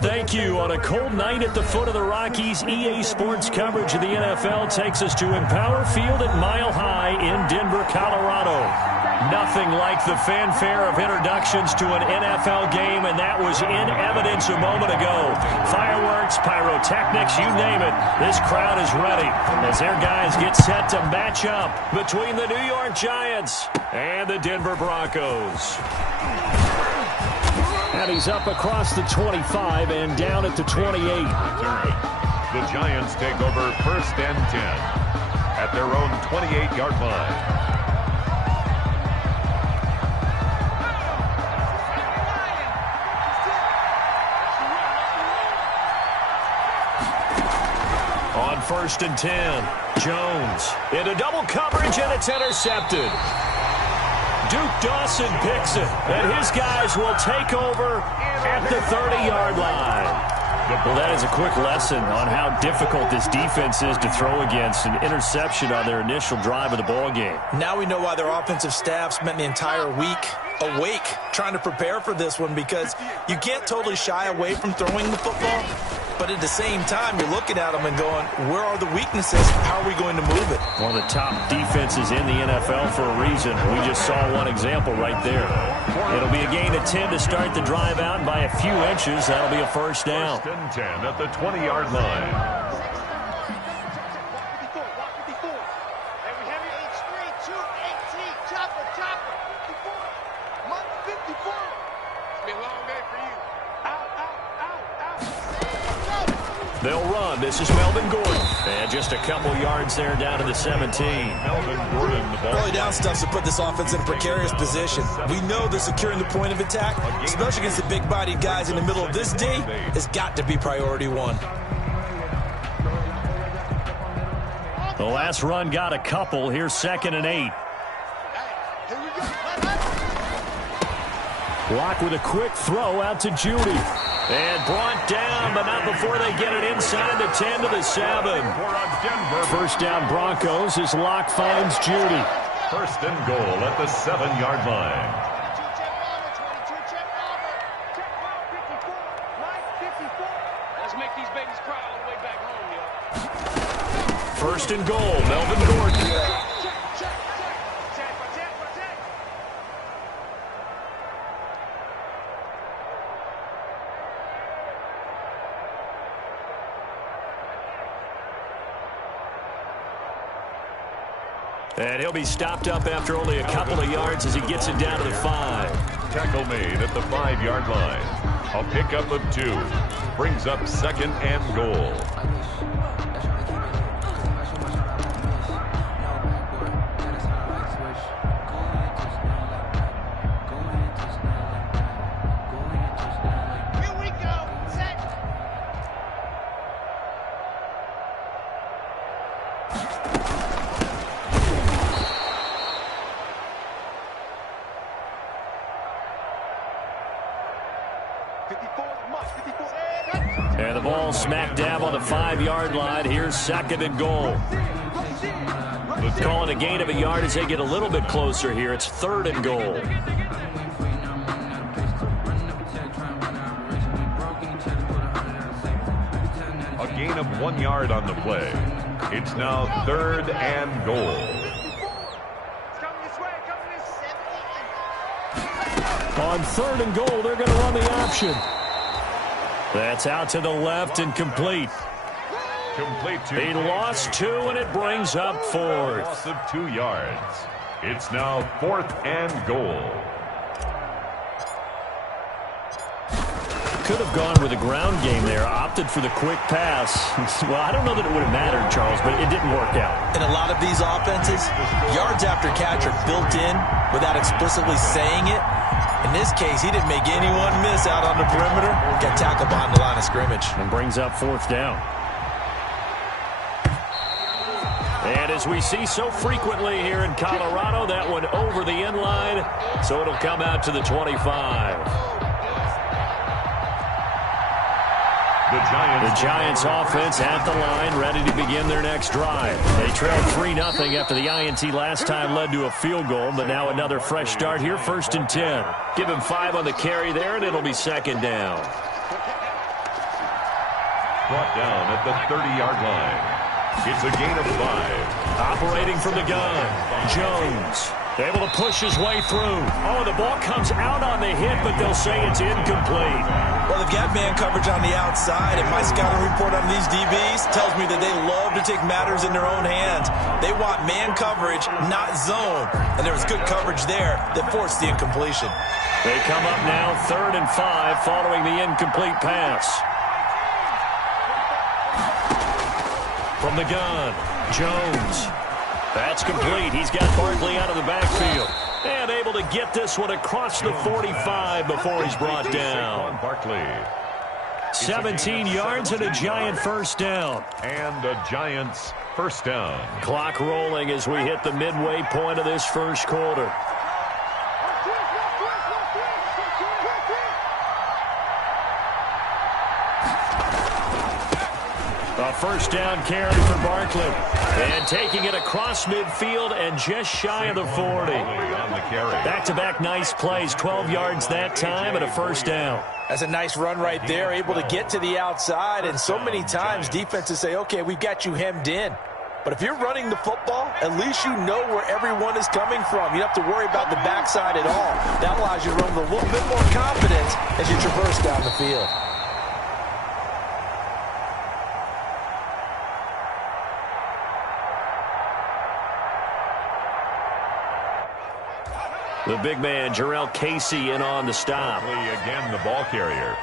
Thank you. On a cold night at the foot of the Rockies, EA Sports coverage of the NFL takes us to Empower Field at Mile High in Denver, Colorado. Nothing like the fanfare of introductions to an NFL game, and that was in evidence a moment ago. Fireworks, pyrotechnics, you name it. This crowd is ready as their guys get set to match up between the New York Giants and the Denver Broncos. And he's up across the 25 and down at the 28. The Giants take over 1st and 10 at their own 28-yard line. On 1st and 10, Jones into double coverage, and it's intercepted. Duke Dawson picks it, and his guys will take over at the 30-yard line. Well, that is a quick lesson on how difficult this defense is to throw against. An interception on their initial drive of the ball game. Now we know why their offensive staff spent the entire week awake trying to prepare for this one, because you can't totally shy away from throwing the football. But at the same time, you're looking at them and going, where are the weaknesses? How are we going to move it? One of the top defenses in the NFL for a reason. We just saw one example right there. It'll be a gain of 10 to start the drive out by a few inches. That'll be a first down. 1st and 10 at the 20-yard line. They'll run. This is Melvin Gordon. And just a couple yards there down to the 17. Melvin Gordon, the ball. Early down stuff to put this offense in a precarious position. We know they're securing the point of attack, especially against the big-bodied guys in the middle of this D. Has got to be priority one. The last run got a couple. Here's 2nd and 8. Block with a quick throw out to Judy. And brought down, but not before they get it inside the 10 to the 7. First down Broncos as Locke finds Judy. 1st and goal at the 7-yard line. Let's make these babies cry all the way back home, yo. 1st and goal, Melvin Gordon. And he'll be stopped up after only a couple of yards as he gets it down to the 5. Tackle made at the 5-yard line. A pickup of 2. Brings up 2nd and goal. And the ball smack dab on the 5-yard line. Here's 2nd and goal. Calling a gain of a yard as they get a little bit closer here. It's 3rd and goal. A gain of 1 yard on the play. It's now 3rd and goal. On 3rd and goal, they're going to run the option. That's out to the left and complete. Complete to He lost 2, and it brings up 4th. Loss of 2 yards. It's now 4th and goal. Could have gone with a ground game there. Opted for the quick pass. Well, I don't know that it would have mattered, Charles, but it didn't work out. In a lot of these offenses, yards after catch are built in without explicitly saying it. In this case, he didn't make anyone miss out on the perimeter. Got tackled behind the line of scrimmage. And brings up 4th down. And as we see so frequently here in Colorado, that one over the end line. So it'll come out to the 25. The Giants offense at the line, ready to begin their next drive. They trailed 3-0 after the INT last time led to a field goal, but now another fresh start here, 1st and 10. Give him 5 on the carry there, and it'll be 2nd down. brought down at the 30-yard line. It's a gain of 5. Operating from the gun, Jones able to push his way through. Oh, the ball comes out on the hit, but they'll say it's incomplete. Well, they've got man coverage on the outside, and my scouting report on these DBs tells me that they love to take matters in their own hands. They want man coverage, not zone. And there was good coverage there that forced the incompletion. They come up now 3rd and 5 following the incomplete pass. From the gun, Jones. That's complete. He's got Barkley out of the backfield. And able to get this one across the 45 before he's brought down. Barkley. 17 yards and a Giant first down. And the Giants first down. Clock rolling as we hit the midway point of this first quarter. A first down carry for Barkley. And taking it across midfield and just shy of the 40. On the carry. Back-to-back nice plays. 12 yards that time and a first down. That's a nice run right there, able to get to the outside. And so many times defenses say, okay, we've got you hemmed in. But if you're running the football, at least you know where everyone is coming from. You don't have to worry about the backside at all. That allows you to run with a little bit more confidence as you traverse down the field. The big man, Jarrell Casey, in on the stop. Again, the ball carrier.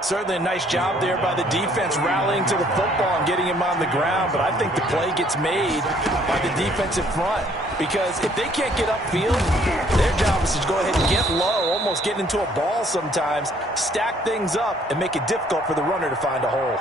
Certainly a nice job there by the defense rallying to the football and getting him on the ground, but I think the play gets made by the defensive front because if they can't get upfield, their job is to go ahead and get low, almost get into a ball sometimes, stack things up, and make it difficult for the runner to find a hole.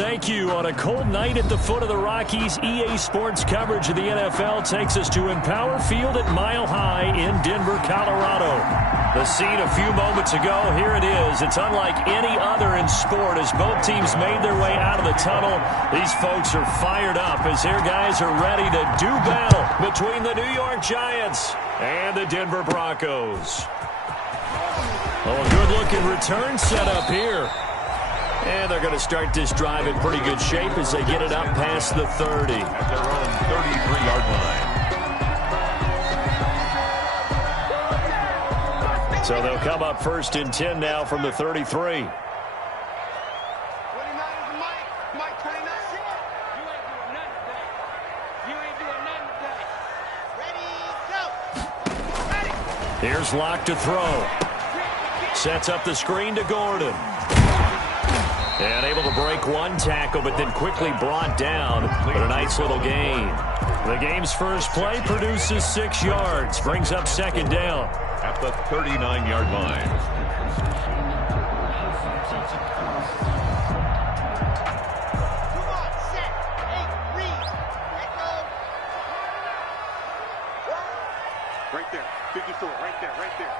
thank you. On a cold night at the foot of the Rockies, EA Sports coverage of the NFL takes us to Empower Field at Mile High in Denver, Colorado. The scene a few moments ago, here it is. It's unlike any other in sport as both teams made their way out of the tunnel. These folks are fired up as their guys are ready to do battle between the New York Giants and the Denver Broncos. Oh, a good-looking return set up here. And they're going to start this drive in pretty good shape as they get it up past the 30. At their own 33-yard line. So they'll come up 1st and 10 now from the 33. 29 is the Mike. Mike 29. You ain't doing nothing today. You ain't doing nothing today. Ready, go. Ready. Here's Locke to throw. Sets up the screen to Gordon. And able to break one tackle, but then quickly brought down. But a nice little gain. The game's first play produces 6 yards. Brings up 2nd down. At the 39-yard line. Come on, set. Hey, read. Let go. Right there, 54, right there,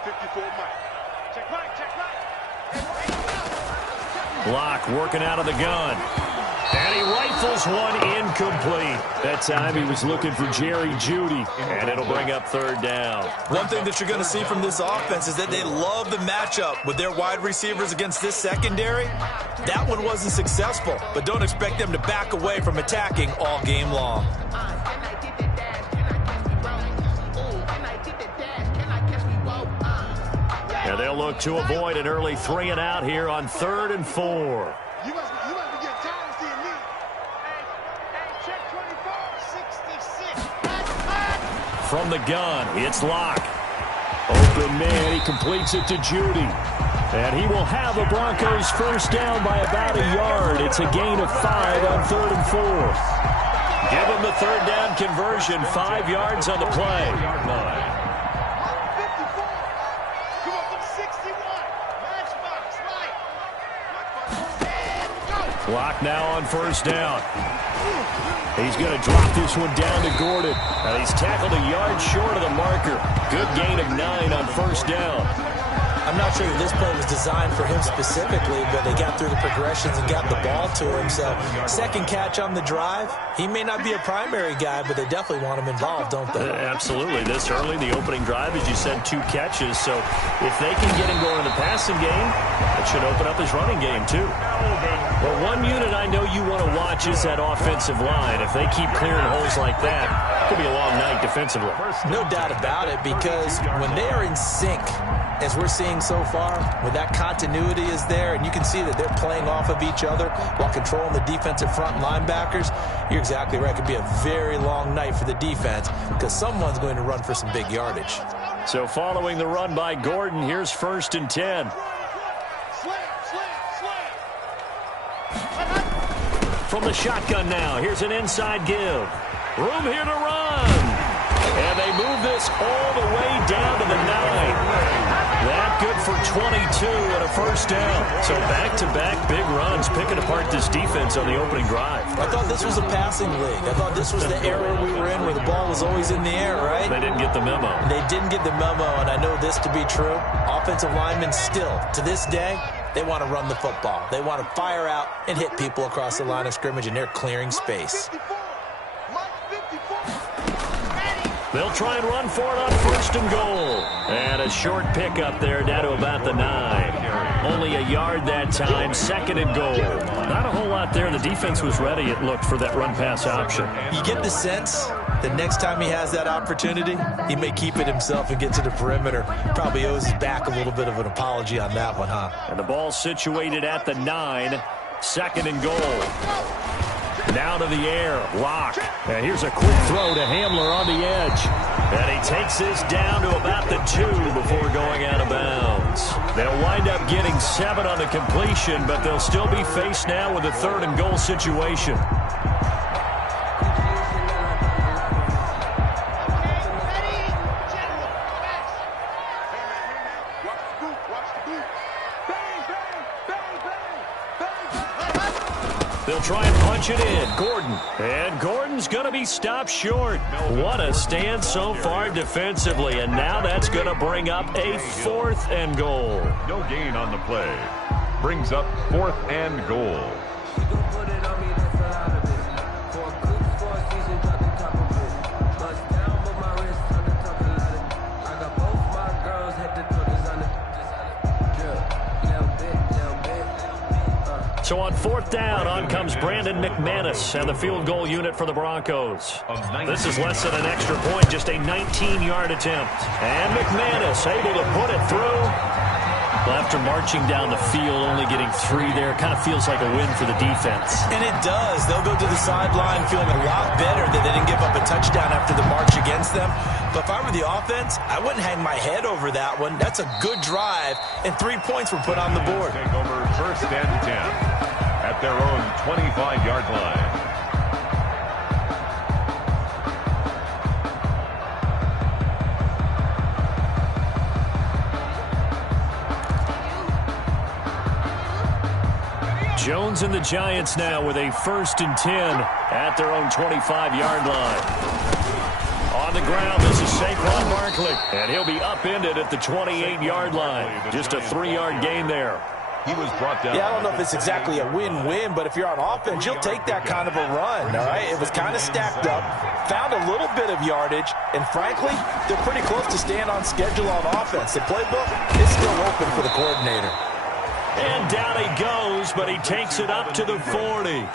54 Mike. Check right, check right. Block working out of the gun. And he rifles one incomplete. That time he was looking for Jerry Jeudy. And it'll bring up 3rd down. One thing that you're going to see from this offense is that they love the matchup with their wide receivers against this secondary. That one wasn't successful, but don't expect them to back away from attacking all game long. And they'll look to avoid an early 3 and out here on 3rd and 4. You must be getting tired of seeing me. Hey, check 24. 66. From the gun, it's Locke. Open man, he completes it to Jeudy. And he will have the Broncos 1st down by about a yard. It's a gain of 5 on 3rd and 4. Give him the 3rd down conversion, 5 yards on the play. Locke now on 1st down. He's going to drop this one down to Gordon. And he's tackled a yard short of the marker. Good gain of 9 on 1st down. I'm not sure that this play was designed for him specifically, but they got through the progressions and got the ball to him. So, 2nd catch on the drive. He may not be a primary guy, but they definitely want him involved, don't they? Absolutely. This early, the opening drive, as you said, 2 catches. So, if they can get him going in the passing game, it should open up his running game, too. Well, one unit I know you want to watch is that offensive line. If they keep clearing holes like that, it could be a long night defensively. No doubt about it, because when they are in sync, as we're seeing so far, when that continuity is there, and you can see that they're playing off of each other while controlling the defensive front linebackers, you're exactly right. It could be a very long night for the defense because someone's going to run for some big yardage. So following the run by Gordon, here's 1st and 10. From the shotgun now, here's an inside give. Room here to run. And they move this all the way down to the 9. That good for 22 and a 1st down. So back-to-back big runs, picking apart this defense on the opening drive. I thought this was a passing league. I thought this was the era we were in where the ball was always in the air, right? They didn't get the memo. They didn't get the memo, and I know this to be true. Offensive linemen still, to this day, they want to run the football. They want to fire out and hit people across the line of scrimmage, and they're clearing space. They'll try and run for it on 1st and goal. And a short pickup there down to about the 9. Only a yard that time, 2nd and goal. Not a whole lot there. The defense was ready, it looked, for that run-pass option. You get the sense that next time he has that opportunity, he may keep it himself and get to the perimeter. Probably owes his back a little bit of an apology on that one, huh? And the ball situated at the 9, 2nd and goal. Now to the air, Locke. And here's a quick throw to Hamler on the edge. And he takes this down to about the 2 before going out of bounds. They'll wind up getting 7 on the completion, but they'll still be faced now with a 3rd and goal situation. They'll try punch it in. Gordon. And Gordon's going to be stopped short. What a stand so far defensively. And now that's going to bring up a 4th and goal. No gain on the play. Brings up 4th and goal. So on 4th down, on comes Brandon McManus and the field goal unit for the Broncos. This is less than an extra point, just a 19-yard attempt. And McManus able to put it through. Well, after marching down the field, only getting 3 there, kind of feels like a win for the defense. And it does. They'll go to the sideline feeling a lot better that they didn't give up a touchdown after the march against them. But if I were the offense, I wouldn't hang my head over that one. That's a good drive, and 3 points were put on the board. Take over 1st and 10 at their own 25-yard line. Jones and the Giants now with a 1st and 10 at their own 25-yard line. On the ground, this is Saquon Barkley, and he'll be upended at the 28-yard line. Just a 3-yard gain there. He was brought down. Yeah, I don't know if it's exactly a win-win, but if you're on offense, you'll take that kind of a run, all right? It was kind of stacked up, found a little bit of yardage, and frankly, they're pretty close to staying on schedule on offense. The playbook is still open for the coordinator. And down he goes, but he takes it up to the 40.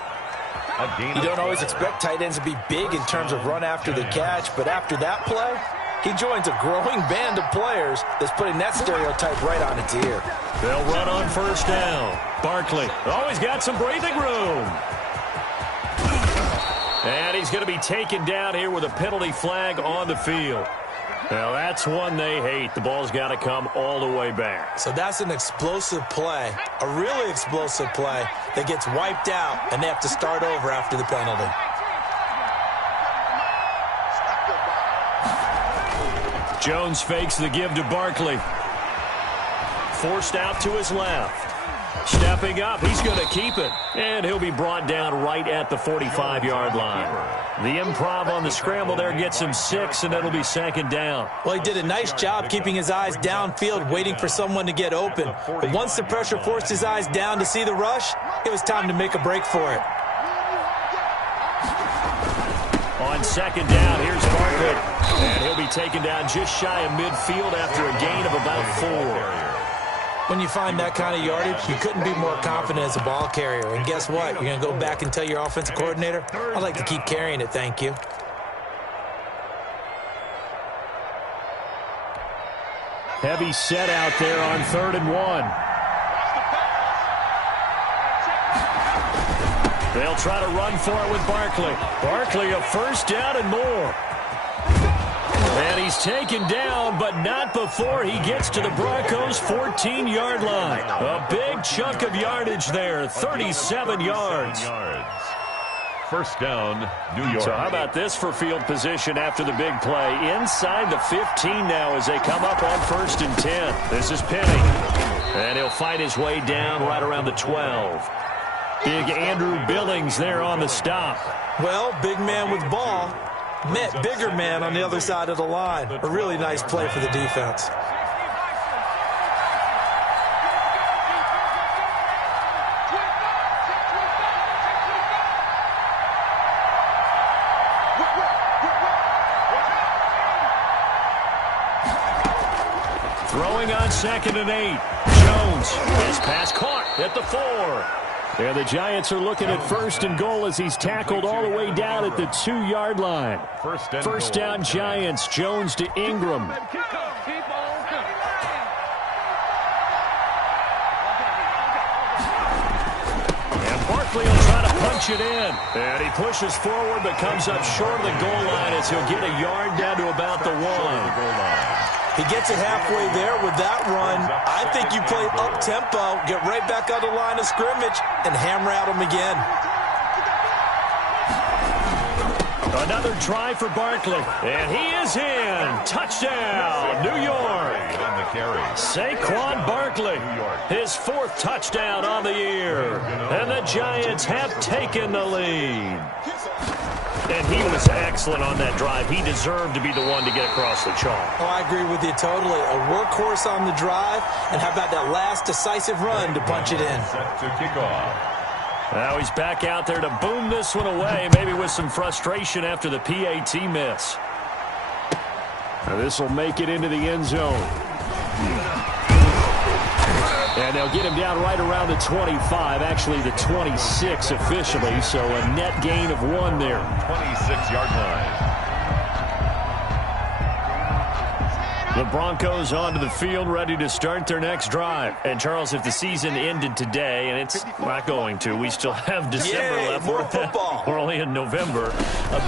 You don't always expect tight ends to be big in terms of run after the catch, but after that play, he joins a growing band of players that's putting that stereotype right on its ear. They'll run on 1st down. Barkley always got some breathing room. And he's going to be taken down here with a penalty flag on the field. Now, that's one they hate. The ball's got to come all the way back. So that's an explosive play, a really explosive play that gets wiped out, and they have to start over after the penalty. Jones fakes the give to Barkley. Forced out to his left. Stepping up, he's going to keep it. And he'll be brought down right at the 45-yard line. The improv on the scramble there gets him 6, and it'll be 2nd down. Well, he did a nice job keeping his eyes downfield, waiting for someone to get open. But once the pressure forced his eyes down to see the rush, it was time to make a break for it. On 2nd down, here's Barkley. And he'll be taken down just shy of midfield after a gain of about 4. When you find that kind of yardage, you couldn't be more confident as a ball carrier. And guess what? You're going to go back and tell your offensive coordinator, I'd like to keep carrying it, thank you. Heavy set out there on 3rd and 1. They'll try to run for it with Barkley. Barkley, a 1st down and more. And he's taken down, but not before he gets to the Broncos' 14-yard line. A big chunk of yardage there, 37 yards. 1st down, New York. So how about this for field position after the big play? Inside the 15 now as they come up on 1st and 10. This is Penny. And he'll fight his way down right around the 12. Big Andrew Billings there on the stop. Well, big man with ball met bigger man on the other side of the line. A really nice play for the defense. Throwing on 2nd and 8. Jones. His pass caught at the 4. And the Giants are looking at 1st and goal as he's tackled all the way down at the 2-yard line. 1st down Giants. Jones to Ingram. And Barkley will try to punch it in. And he pushes forward but comes up short of the goal line as he'll get a yard down to about the 1. He gets it halfway there with that run. I think you play up-tempo, get right back on the line of scrimmage, and hammer at him again. Another try for Barkley. And he is in. Touchdown, New York. On the carry. Saquon Barkley, his 4th touchdown on the year. And the Giants have taken the lead. And he was excellent on that drive. He deserved to be the one to get across the chalk. Oh, I agree with you totally. A workhorse on the drive, and how about that last decisive run to punch it in? Set to kick off. Now he's back out there to boom this one away, maybe with some frustration after the PAT miss. Now this will make it into the end zone. And they'll get him down right around the 25, actually the 26 officially, so a net gain of 1 there. 26-yard line. The Broncos onto the field, ready to start their next drive. And, Charles, if the season ended today, and it's not going to, we still have December left. More football. We're only in November.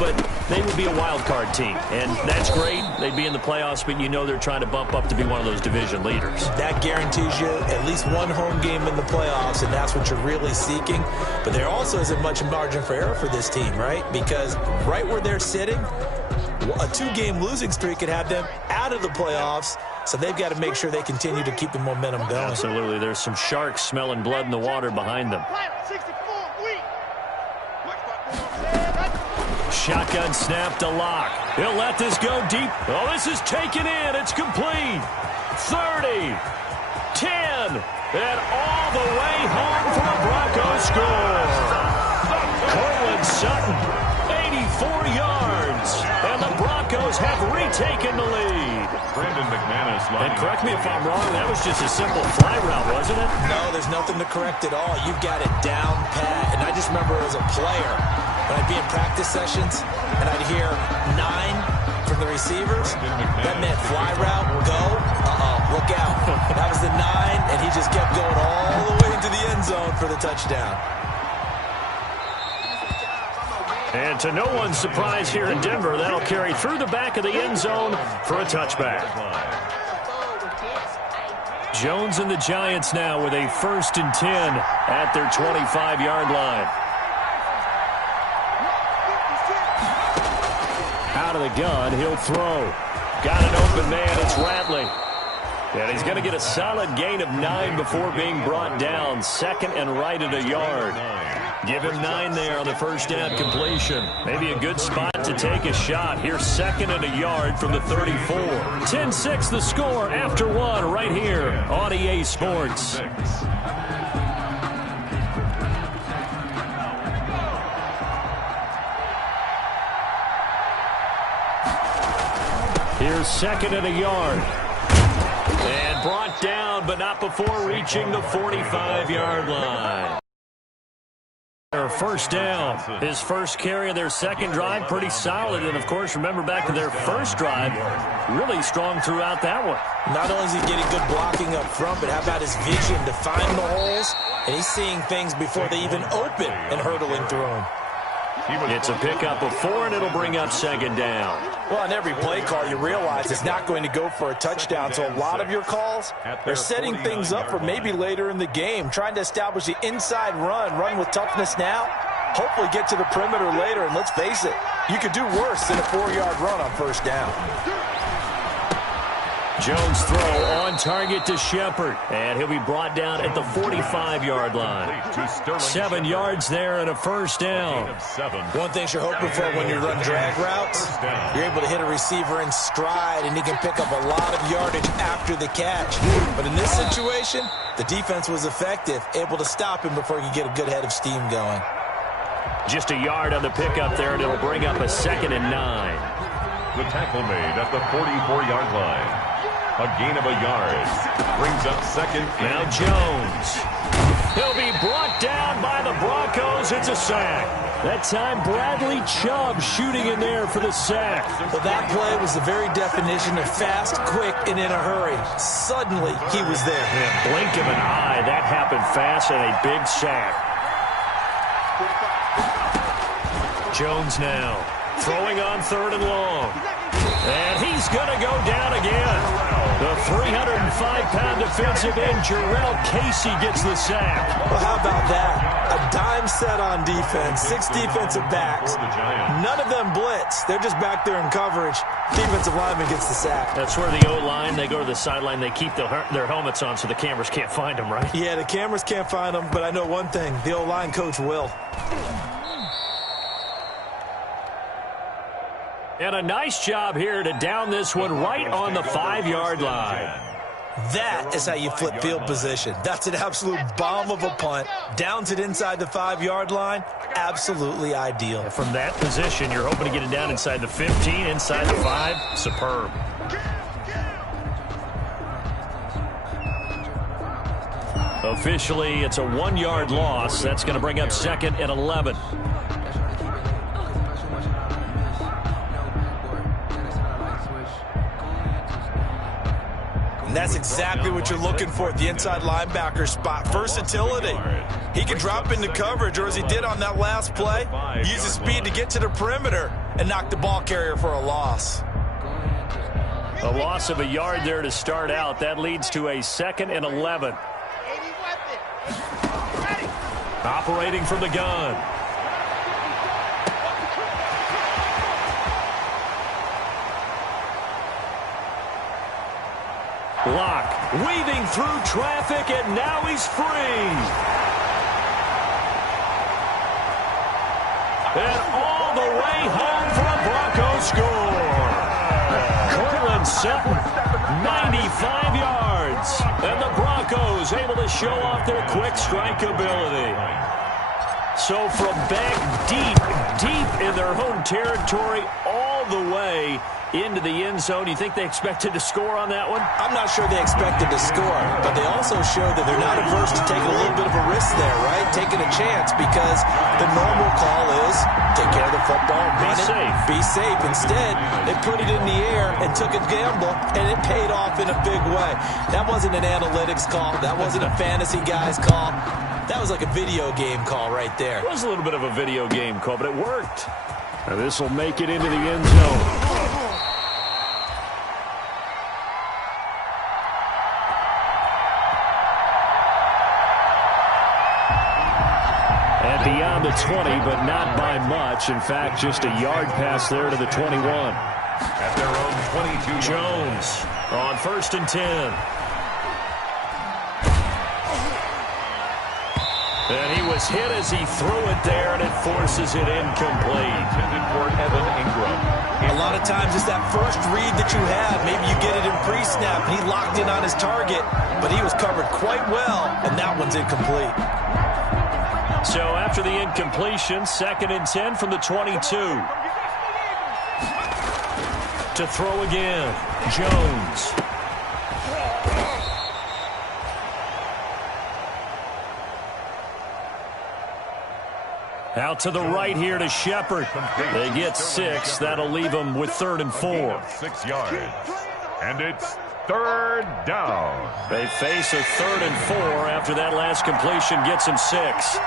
But they would be a wild card team, and that's great. They'd be in the playoffs, but you know they're trying to bump up to be one of those division leaders. That guarantees you at least 1 home game in the playoffs, and that's what you're really seeking. But there also isn't much margin for error for this team, right? Because right where they're sitting, a 2-game losing streak could have them out of the playoffs, so they've got to make sure they continue to keep the momentum going. Absolutely. There's some sharks smelling blood in the water behind them. Shotgun snap to Lock. He'll let this go deep. Oh, this is taken in. It's complete. 30, 10, and all the way home for the Broncos score. Cortland Sutton, 84 yards. And the Broncos have retaken the lead. Brandon McManus. And correct me if I'm wrong, that was just a simple fly route, wasn't it? No, there's nothing to correct at all. You've got it down pat. And I just remember as a player, when I'd be in practice sessions, and I'd hear 9 from the receivers, that meant fly route, go, look out. That was the 9, and he just kept going all the way into the end zone for the touchdown. And to no one's surprise here in Denver, that'll carry through the back of the end zone for a touchback. Jones and the Giants now with a 1st and 10 at their 25-yard line. Out of the gun, he'll throw. Got an open man, it's Ratley. And he's going to get a solid gain of 9 before being brought down. 2nd and right at a yard. Give him 9 there on the first down completion. Maybe a good spot to take a shot. Here's 2nd and a yard from the 34. 10-6 the score after 1 right here on EA Sports. Here's 2nd and a yard. And brought down, but not before reaching the 45-yard line. Their first down. His first carry of their second drive, pretty solid. And, of course, remember back to their first drive, really strong throughout that one. Not only is he getting good blocking up front, but how about his vision to find the holes? And he's seeing things before they even open and hurtling through them. It's a pickup of 4, and it'll bring up 2nd down. Well, on every play call, you realize it's not going to go for a touchdown. So a lot of your calls are setting things up for maybe later in the game, trying to establish the inside run with toughness now, hopefully get to the perimeter later. And let's face it, you could do worse than a 4-yard run on first down. Jones throw on target to Shepard, and he'll be brought down at the 45-yard line. 7 yards there and a first down. One thing you're hoping for when you run drag routes, you're able to hit a receiver in stride, and he can pick up a lot of yardage after the catch. But in this situation, the defense was effective, able to stop him before he could get a good head of steam going. Just a yard on the pickup there, and it'll bring up a 2nd and 9. The tackle made at the 44-yard line. A gain of a yard. Brings up 2nd. Now Jones. He'll be brought down by the Broncos. It's a sack. That time Bradley Chubb shooting in there for the sack. Well, that play was the very definition of fast, quick, and in a hurry. Suddenly, he was there. Yeah, blink of an eye. That happened fast and a big sack. Jones now throwing on 3rd and long. And he's going to go down again. The 305-pound defensive end, Jarrell Casey, gets the sack. Well, how about that? A dime set on defense, 6 defensive backs. None of them blitz. They're just back there in coverage. Defensive lineman gets the sack. That's where the O-line, they go to the sideline, they keep their helmets on so the cameras can't find them, right? Yeah, the cameras can't find them, but I know one thing. The O-line coach will. And a nice job here to down this one right on the 5-yard line. That is how you flip field position. That's an absolute bomb of a punt. Downs it inside the 5-yard line. Absolutely ideal. And from that position, you're hoping to get it down inside the 15, inside the 5. Superb. Officially, it's a 1-yard loss. That's going to bring up 2nd and 11. And that's exactly what you're looking for at the inside linebacker spot. Versatility. He can drop into coverage, or as he did on that last play, use his speed to get to the perimeter and knock the ball carrier for a loss. A loss of a yard there to start out. That leads to a 2nd and 11. Operating from the gun. Lock, weaving through traffic, and now he's free. And all the way home for a Broncos score. Cortland Sutton, 95 yards. And the Broncos able to show off their quick strike ability. So from back deep in their home territory, all the way into the end zone. You think they expected to score on that one? I'm not sure they expected to score, but they also show that they're not averse to taking a little bit of a risk there, right? Taking a chance, because the normal call is take care of the football, run it, be safe. Instead, they put it in the air and took a gamble, and it paid off in a big way. That wasn't an analytics call. That wasn't a fantasy guy's call. That was like a video game call right there. It was a little bit of a video game call, but it worked. Now this will make it into the end zone. Beyond the 20, but not by much. In fact, just a yard pass there to the 21. At their own 22. Jones on 1st and 10. And he was hit as he threw it there, and it forces it incomplete. Intended for Evan Ingram. A lot of times it's that first read that you have. Maybe you get it in pre-snap, and he locked in on his target, but he was covered quite well, and that one's incomplete. So after the incompletion, 2nd and 10 from the 22. To throw again, Jones. Out to the right here to Shepard. They get 6. That'll leave them with 3rd and 4. 6 yards. And it's 3rd down. They face a 3rd and 4 after that last completion gets them 6.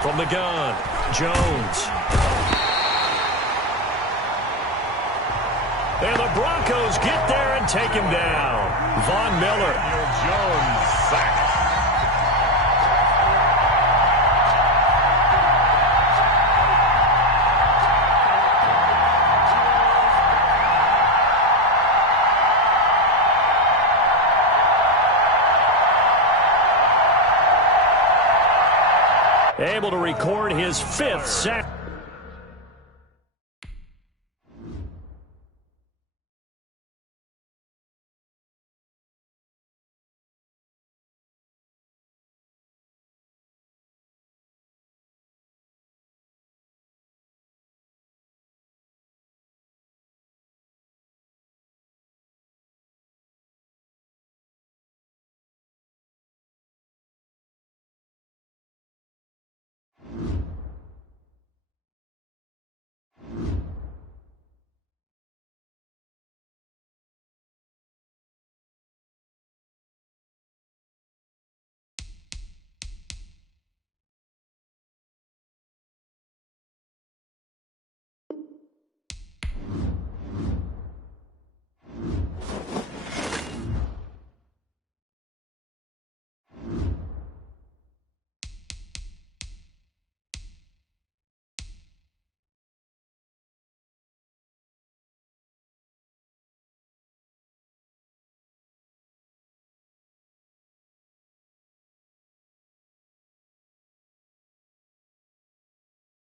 From the gun, Jones. And the Broncos get there and take him down. Von Miller. Jones sacked. Able to record his 5th sack.